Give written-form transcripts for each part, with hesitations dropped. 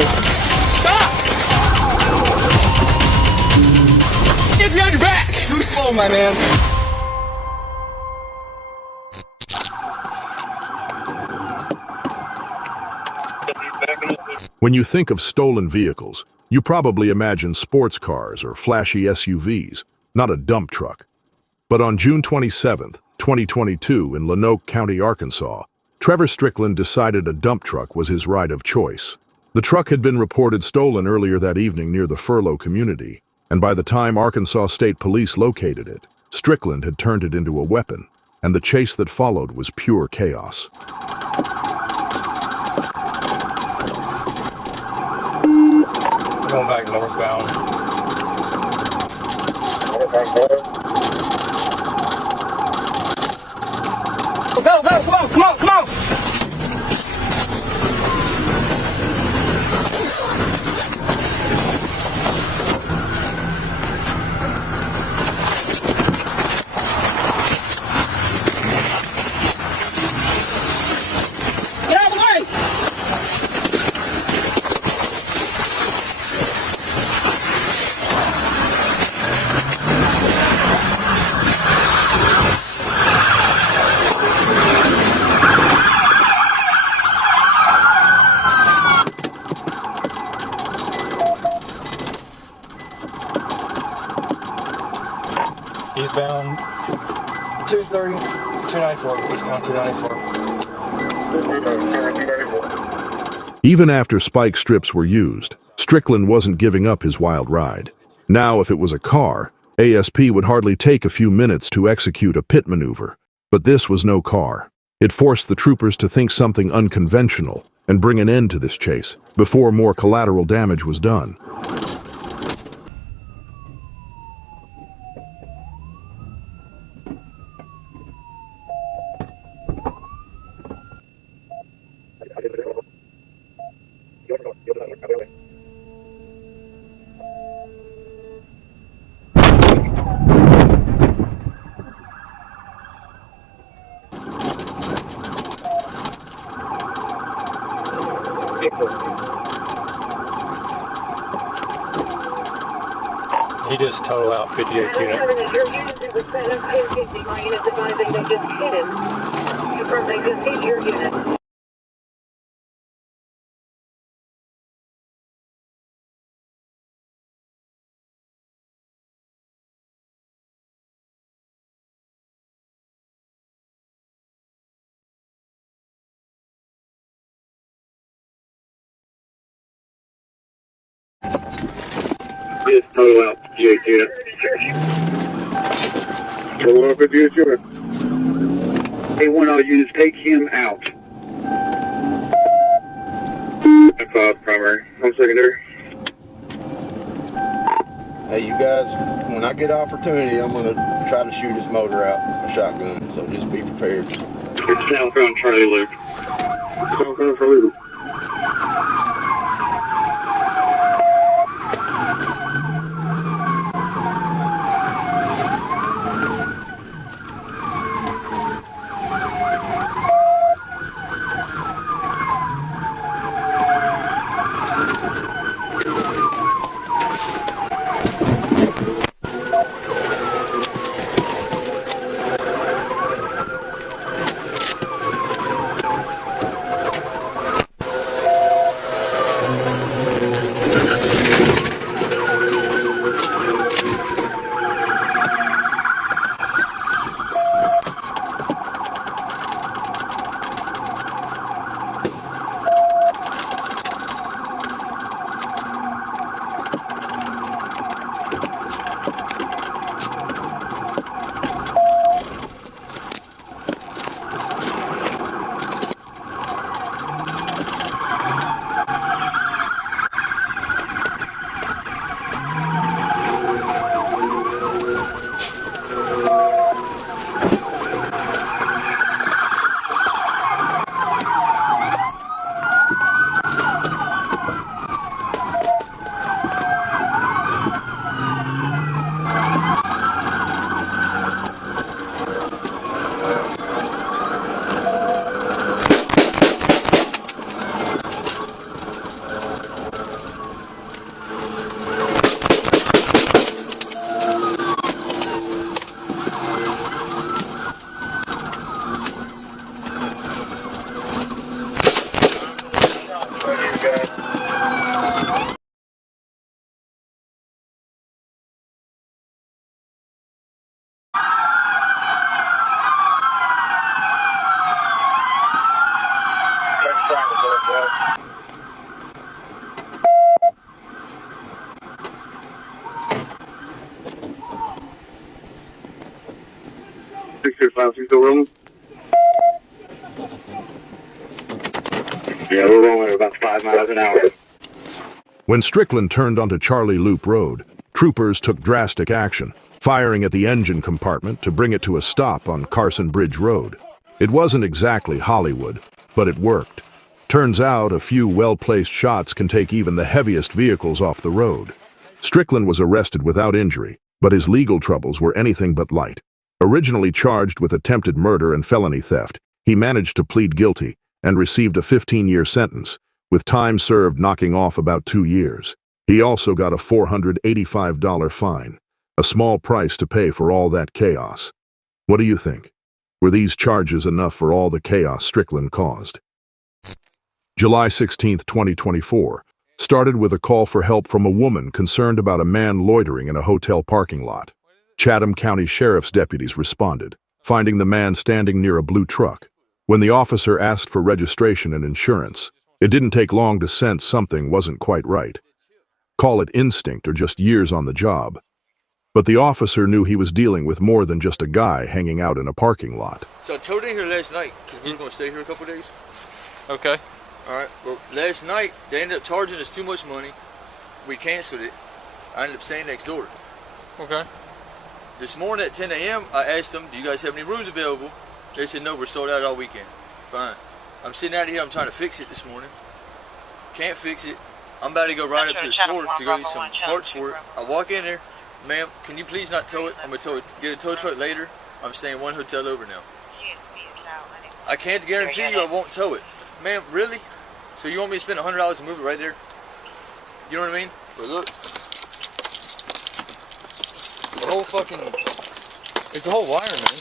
Stop! Get me on your back! Too slow, my man. When you think of stolen vehicles, you probably imagine sports cars or flashy SUVs, not a dump truck. But on June 27, 2022, in Lonoke County, Arkansas, Trevor Strickland decided a dump truck was his ride of choice. The truck had been reported stolen earlier that evening near the Furlough community, and by the time Arkansas State Police located it, Strickland had turned it into a weapon, and the chase that followed was pure chaos. Going back northbound. Go, come on, come on, come on! Get out of the way! Eastbound 230, 294, eastbound 294. Even after spike strips were used, Strickland wasn't giving up his wild ride. Now, if it was a car, ASP would hardly take a few minutes to execute a pit maneuver. But this was no car. It forced the troopers to think something unconventional and bring an end to this chase before more collateral damage was done. He just totaled out 58 unit. Just total out 58 unit. Total out 58 unit. Hey, one all units, take him out. 5 primary, 1 secondary. Hey, you guys, when I get opportunity, I'm going to try to shoot his motor out with a shotgun, so just be prepared. It's southbound Charlie Luke. Southbound Charlie Luke. 635, you still rolling? Yeah, we're rolling at about 5 miles an hour. When Strickland turned onto Charlie Loop Road, troopers took drastic action, firing at the engine compartment to bring it to a stop on Carson Bridge Road. It wasn't exactly Hollywood, but it worked. Turns out a few well-placed shots can take even the heaviest vehicles off the road. Strickland was arrested without injury, but his legal troubles were anything but light. Originally charged with attempted murder and felony theft, he managed to plead guilty and received a 15-year sentence, with time served knocking off about 2 years. He also got a $485 fine, a small price to pay for all that chaos. What do you think? Were these charges enough for all the chaos Strickland caused? July 16, 2024, started with a call for help from a woman concerned about a man loitering in a hotel parking lot. Chatham County Sheriff's deputies responded, finding the man standing near a blue truck. When the officer asked for registration and insurance, it didn't take long to sense something wasn't quite right. Call it instinct or just years on the job. But the officer knew he was dealing with more than just a guy hanging out in a parking lot. So I towed in here last night because we were going to stay here a couple of days. Okay. All right. Well, last night they ended up charging us too much money. We canceled it. I ended up staying next door. Okay. This morning at 10 a.m. I asked them, "Do you guys have any rooms available?" They said, "No, we're sold out all weekend." Fine. I'm sitting out here. I'm trying to fix it this morning. Can't fix it. I'm about to go right up to the store to go get some parts for it. I walk in there. "Ma'am, can you please not tow it? I'm going to get a tow truck later. I'm staying one hotel over now." "I can't guarantee you I won't tow it." "Ma'am, really? So you want me to spend $100 and move it right there?" You know what I mean? But look. The whole fucking... It's the whole wire, man.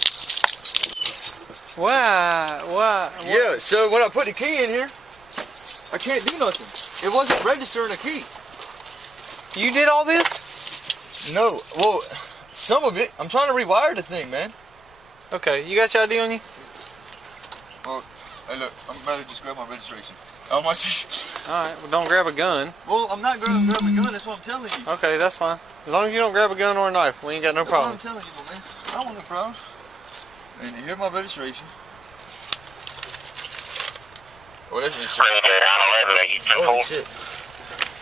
Why? Yeah, so when I put the key in here, I can't do nothing. It wasn't registering a key. You did all this? No, well, some of it. I'm trying to rewire the thing, man. Okay, you got your ID on you? Well, hey, look, I'm about to just grab my registration. Oh, my... Alright, well don't grab a gun. Well, I'm not going to grab a gun, that's what I'm telling you. Okay, that's fine. As long as you don't grab a gun or a knife, we ain't got no That's what I'm problem. telling you, man. I don't want no problems. And here's my registration. Oh, that's insurance. Holy shit.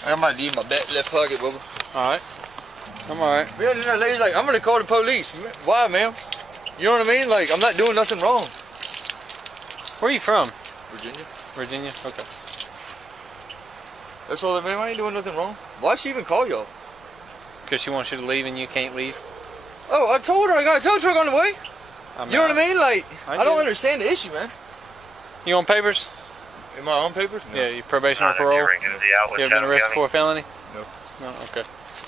I might need my back left pocket, Bubba. Alright. I'm alright. Yeah, that lady's like, "I'm gonna call the police." Why, ma'am? You know what I mean? Like, I'm not doing nothing wrong. Where are you from? Virginia. Virginia? Okay. That's all, man. I ain't doing nothing wrong. Why'd she even call y'all? Because she wants you to leave and you can't leave? Oh, I told her I got a tow truck on the way. I mean, You know what I mean? Like, I don't get it. understand the issue, man. You on papers? Am I on papers? No. Yeah, you probation or parole? You ever been arrested for a felony? No. No, okay.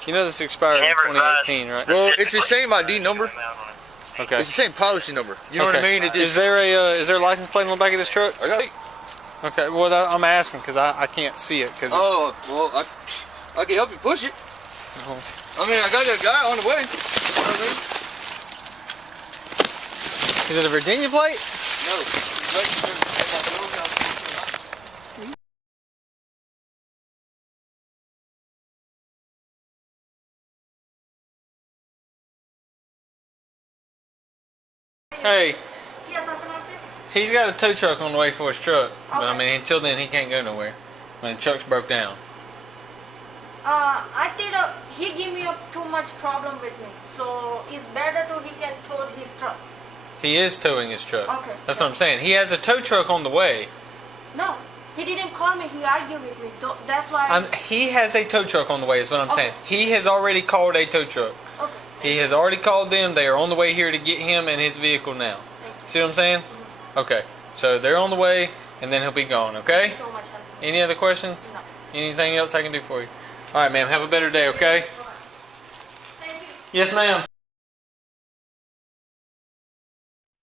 You know this expired in 2018, right? Well, it's the same ID number. Okay. It's the same policy number. You know what I mean? It Is just, there a license plate on the back of this truck? I got it. Okay, well I'm asking because I can't see it. Cause Oh, well, I can help you push it. I mean, I got that guy on the way. You know what I mean? Is it a Virginia plate? No. It's like- Hey, Yes, I can help you. he's got a tow truck on the way for his truck, but I mean until then he can't go nowhere. When the truck's broke down. I think he give me too much problem with me, so it's better to he can tow his truck. He is towing his truck. Okay. That's what I'm saying. He has a tow truck on the way. No, he didn't call me. He argued with me. That's why. He has a tow truck on the way is what I'm saying. Okay. He has already called a tow truck. Okay. He has already called them. They are on the way here to get him and his vehicle now. See what I'm saying? Okay. So they're on the way and then he'll be gone, okay? Thank you so much. Help me. Any other questions? No. Anything else I can do for you? Alright, ma'am. Have a better day, okay? Thank you. Yes, ma'am.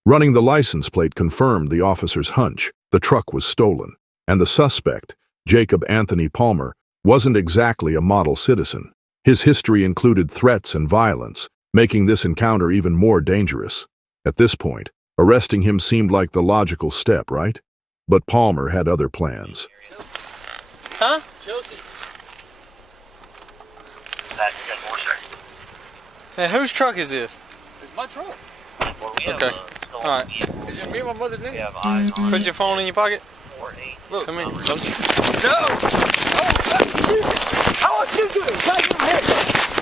Running the license plate confirmed the officer's hunch. The truck was stolen, and the suspect, Jacob Anthony Palmer, wasn't exactly a model citizen. His history included threats and violence, making this encounter even more dangerous. At this point, arresting him seemed like the logical step, right? But Palmer had other plans. Huh? Chelsea. And whose truck is this? It's my truck. Okay. Alright. Is it me and my mother then? Put your phone in your pocket. Look, come in. Don't you? No! Oh, what you doing? Got your head.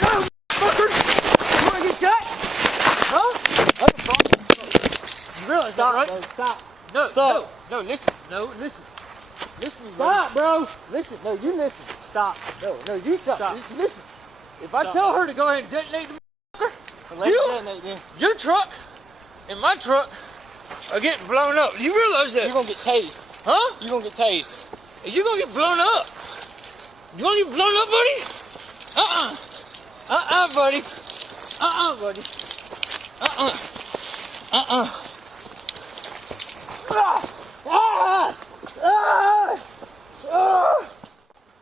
No, fuckers! You wanna get shot? Huh? You realize that, right? Stop. No, Stop. no, listen. No, listen. Listen, Stop, bro. Listen, no, you listen. Stop. No, you stop. Stop. Listen. If I tell her to go ahead and detonate the Let it detonate then. your truck and my truck are getting blown up. You realize that? You're gonna get tased. Huh? You're gonna get tased. You're gonna get blown up. You gonna get blown up, buddy? Buddy. Buddy.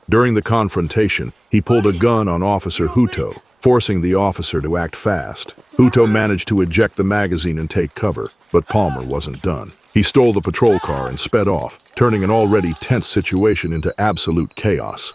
During the confrontation, he pulled a gun on Officer Hutto, forcing the officer to act fast. Hutto managed to eject the magazine and take cover, but Palmer wasn't done. He stole the patrol car and sped off, turning an already tense situation into absolute chaos.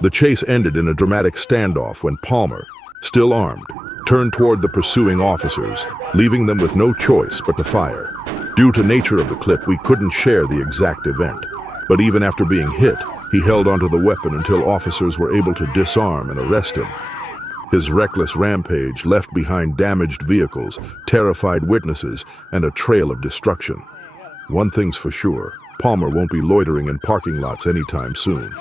The chase ended in a dramatic standoff when Palmer, still armed, turned toward the pursuing officers, leaving them with no choice but to fire. Due to nature of the clip, we couldn't share the exact event, but even after being hit, he held onto the weapon until officers were able to disarm and arrest him. His reckless rampage left behind damaged vehicles, terrified witnesses, and a trail of destruction. One thing's for sure, Palmer won't be loitering in parking lots anytime soon.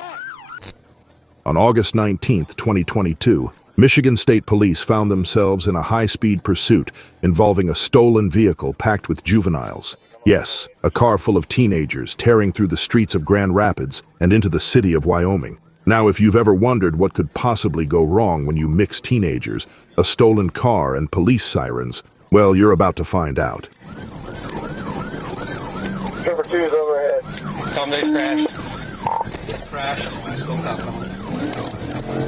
On August 19, 2022, Michigan State Police found themselves in a high-speed pursuit involving a stolen vehicle packed with juveniles. Yes, a car full of teenagers tearing through the streets of Grand Rapids and into the city of Wyoming. Now, if you've ever wondered what could possibly go wrong when you mix teenagers, a stolen car, and police sirens, well, you're about to find out. Number 2 is overhead. Accommodates crash. Crash. Still southbound.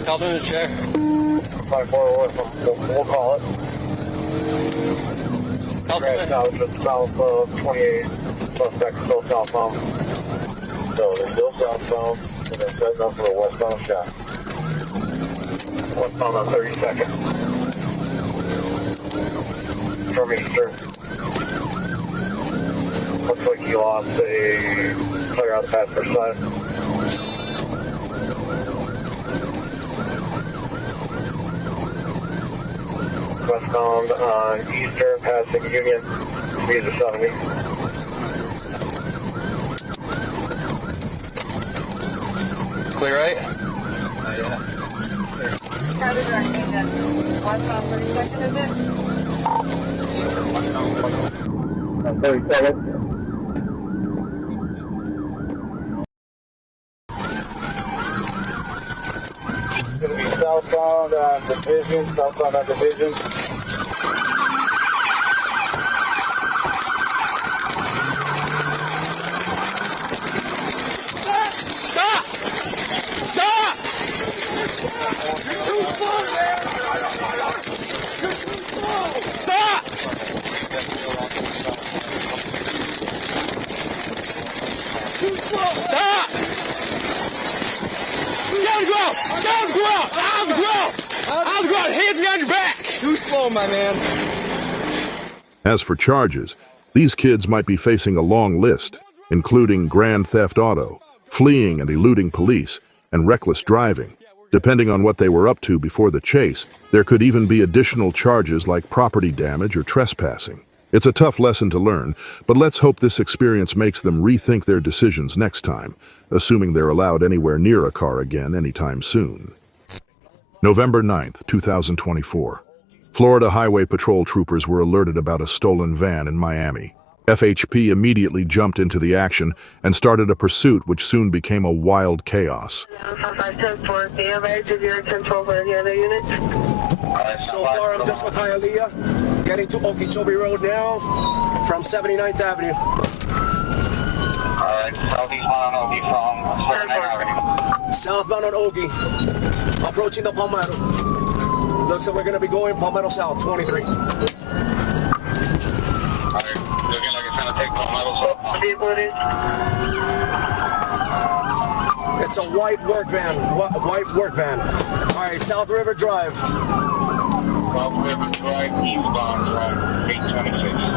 Called in the chair. 541, we'll call it. Crash out just south of 28, suspect still southbound. So they're still southbound, and they're setting up for a westbound shot. Westbound on 32nd. From Eastern. Looks like he lost a player on the passenger side. Westbound on Eastern, passing Union, speeds of 70. Clear right? Gonna be southbound on Division, southbound on Division. Stop! Stop! Stop! Stop! Down the ground! Down the ground! Down the ground! Down the ground! Hands behind your back! Too slow, my man. As for charges, these kids might be facing a long list, including grand theft auto, fleeing and eluding police, and reckless driving. Depending on what they were up to before the chase, there could even be additional charges like property damage or trespassing. It's a tough lesson to learn, but let's hope this experience makes them rethink their decisions next time, assuming they're allowed anywhere near a car again anytime soon. November 9th, 2024. Florida Highway Patrol troopers were alerted about a stolen van in Miami. FHP immediately jumped into the action and started a pursuit which soon became a wild chaos. So far, I'm just with Hialeah, getting to Okeechobee Road now from 79th Avenue. Alright, southeastbound on Ogie from 79th Avenue. Southbound on Ogie, approaching the Palmetto. Looks like we're going to be going Palmetto South, 23. Alright, looking like it's going to take Palmetto South. It's a white work van, white work van. Alright, South River Drive. South River Drive eastbound from 826.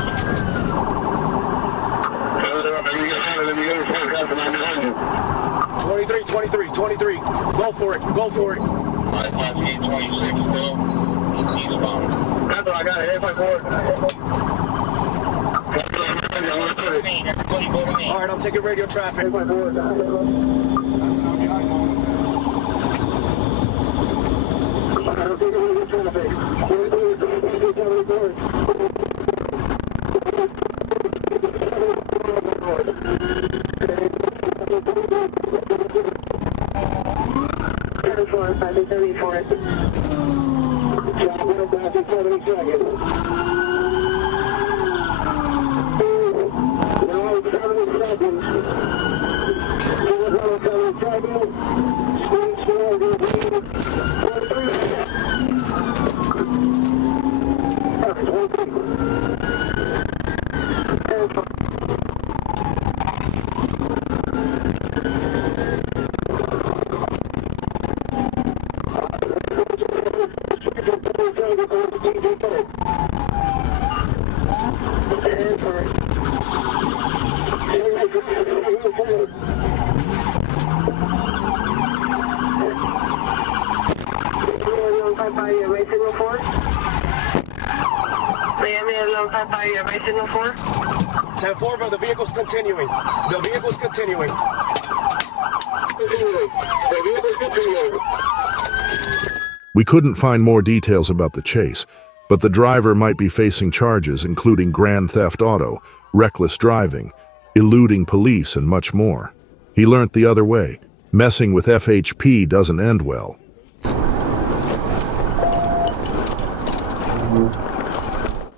23. Go for it. Alright, 826 still eastbound. I got it, 854. Alright, I'm taking radio traffic. Signal 4. 10-4, but the vehicle's continuing. We couldn't find more details about the chase, but the driver might be facing charges including grand theft auto, reckless driving, eluding police, and much more. He learned the other way. Messing with FHP doesn't end well.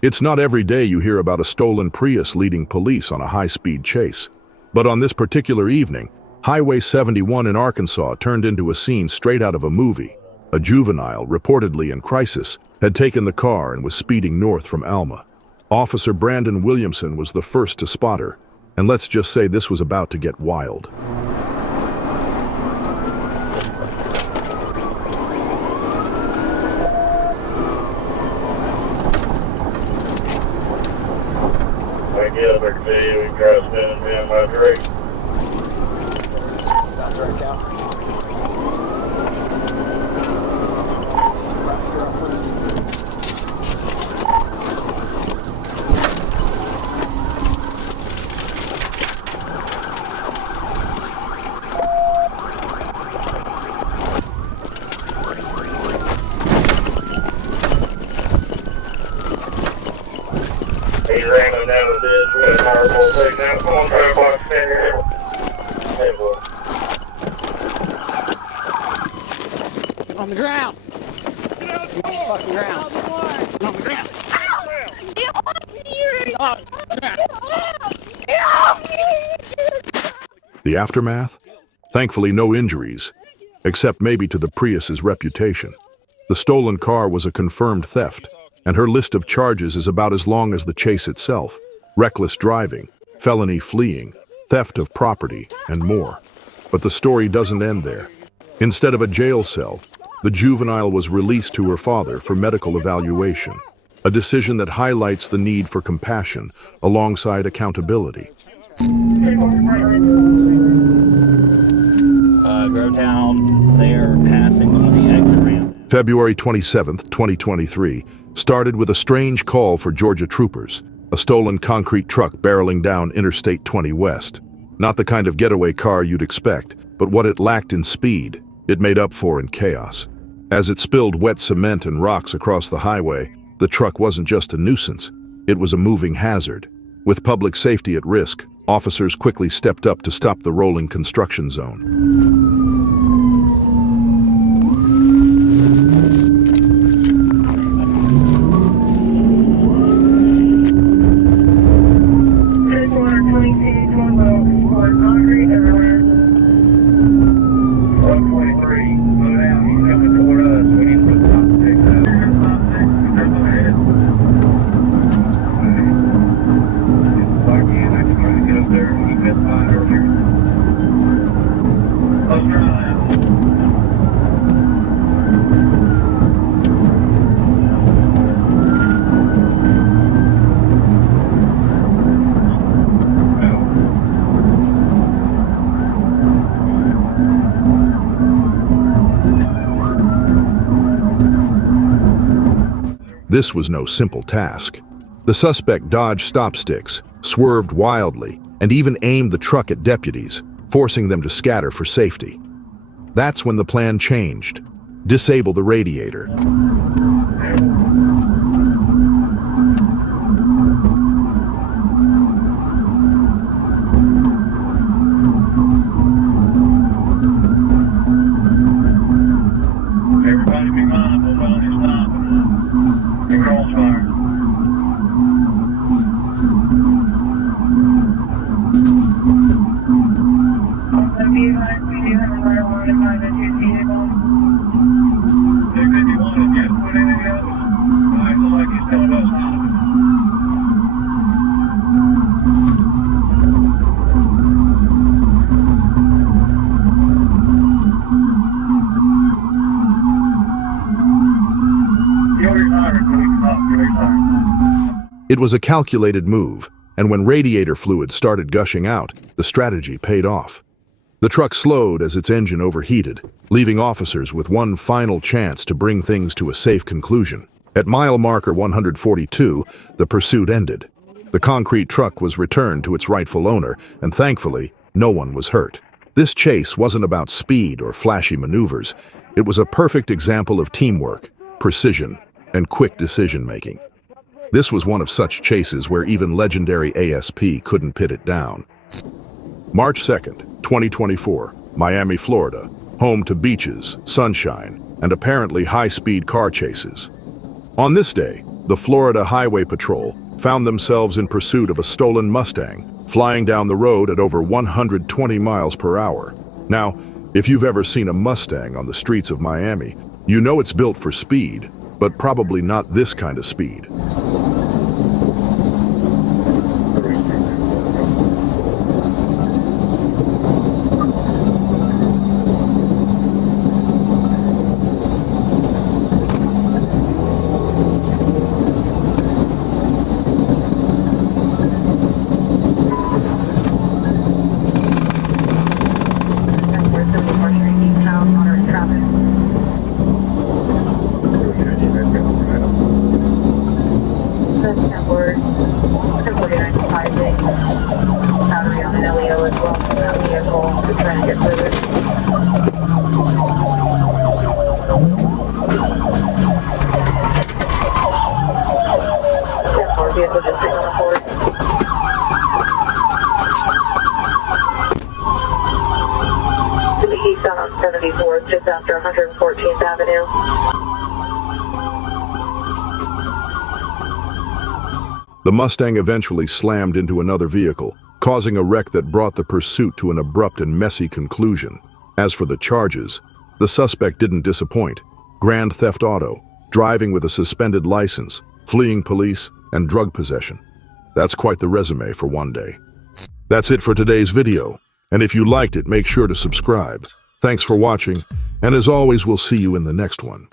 It's not every day you hear about a stolen Prius leading police on a high-speed chase. But on this particular evening, Highway 71 in Arkansas turned into a scene straight out of a movie. A juvenile, reportedly in crisis, had taken the car and was speeding north from Alma. Officer Brandon Williamson was the first to spot her, and let's just say this was about to get wild. Get over to you, we crossed in and be on my break. On the ground. Get on the fucking ground. On the ground. The aftermath? Thankfully, no injuries, except maybe to the Prius's reputation. The stolen car was a confirmed theft, and her list of charges is about as long as the chase itself: reckless driving, felony fleeing, theft of property, and more. But the story doesn't end there. Instead of a jail cell, the juvenile was released to her father for medical evaluation, a decision that highlights the need for compassion alongside accountability. Grovetown, they are passing on the exit ramp. February 27th, 2023, started with a strange call for Georgia troopers, a stolen concrete truck barreling down Interstate 20 West. Not the kind of getaway car you'd expect, but what it lacked in speed, it made up for in chaos. As it spilled wet cement and rocks across the highway, the truck wasn't just a nuisance, it was a moving hazard. With public safety at risk, officers quickly stepped up to stop the rolling construction zone. This was no simple task. The suspect dodged stop sticks, swerved wildly, and even aimed the truck at deputies, forcing them to scatter for safety. That's when the plan changed. Disable the radiator. Everybody be mindful while you're stopping. Crossfire. It was a calculated move, and when radiator fluid started gushing out, the strategy paid off. The truck slowed as its engine overheated, leaving officers with one final chance to bring things to a safe conclusion. At mile marker 142, the pursuit ended. The concrete truck was returned to its rightful owner, and thankfully, no one was hurt. This chase wasn't about speed or flashy maneuvers. It was a perfect example of teamwork, precision, and quick decision-making. This was one of such chases where even legendary ASP couldn't pin it down. March 2nd, 2024, Miami, Florida, home to beaches, sunshine, and apparently high-speed car chases. On this day, the Florida Highway Patrol found themselves in pursuit of a stolen Mustang, flying down the road at over 120 miles per hour. Now, if you've ever seen a Mustang on the streets of Miami, you know it's built for speed, but probably not this kind of speed. north just after 114th Avenue. The Mustang eventually slammed into another vehicle, causing a wreck that brought the pursuit to an abrupt and messy conclusion. As for the charges, the suspect didn't disappoint. Grand theft auto, driving with a suspended license, fleeing police, and drug possession. That's quite the resume for one day. That's it for today's video, and if you liked it, make sure to subscribe. Thanks for watching, and as always, we'll see you in the next one.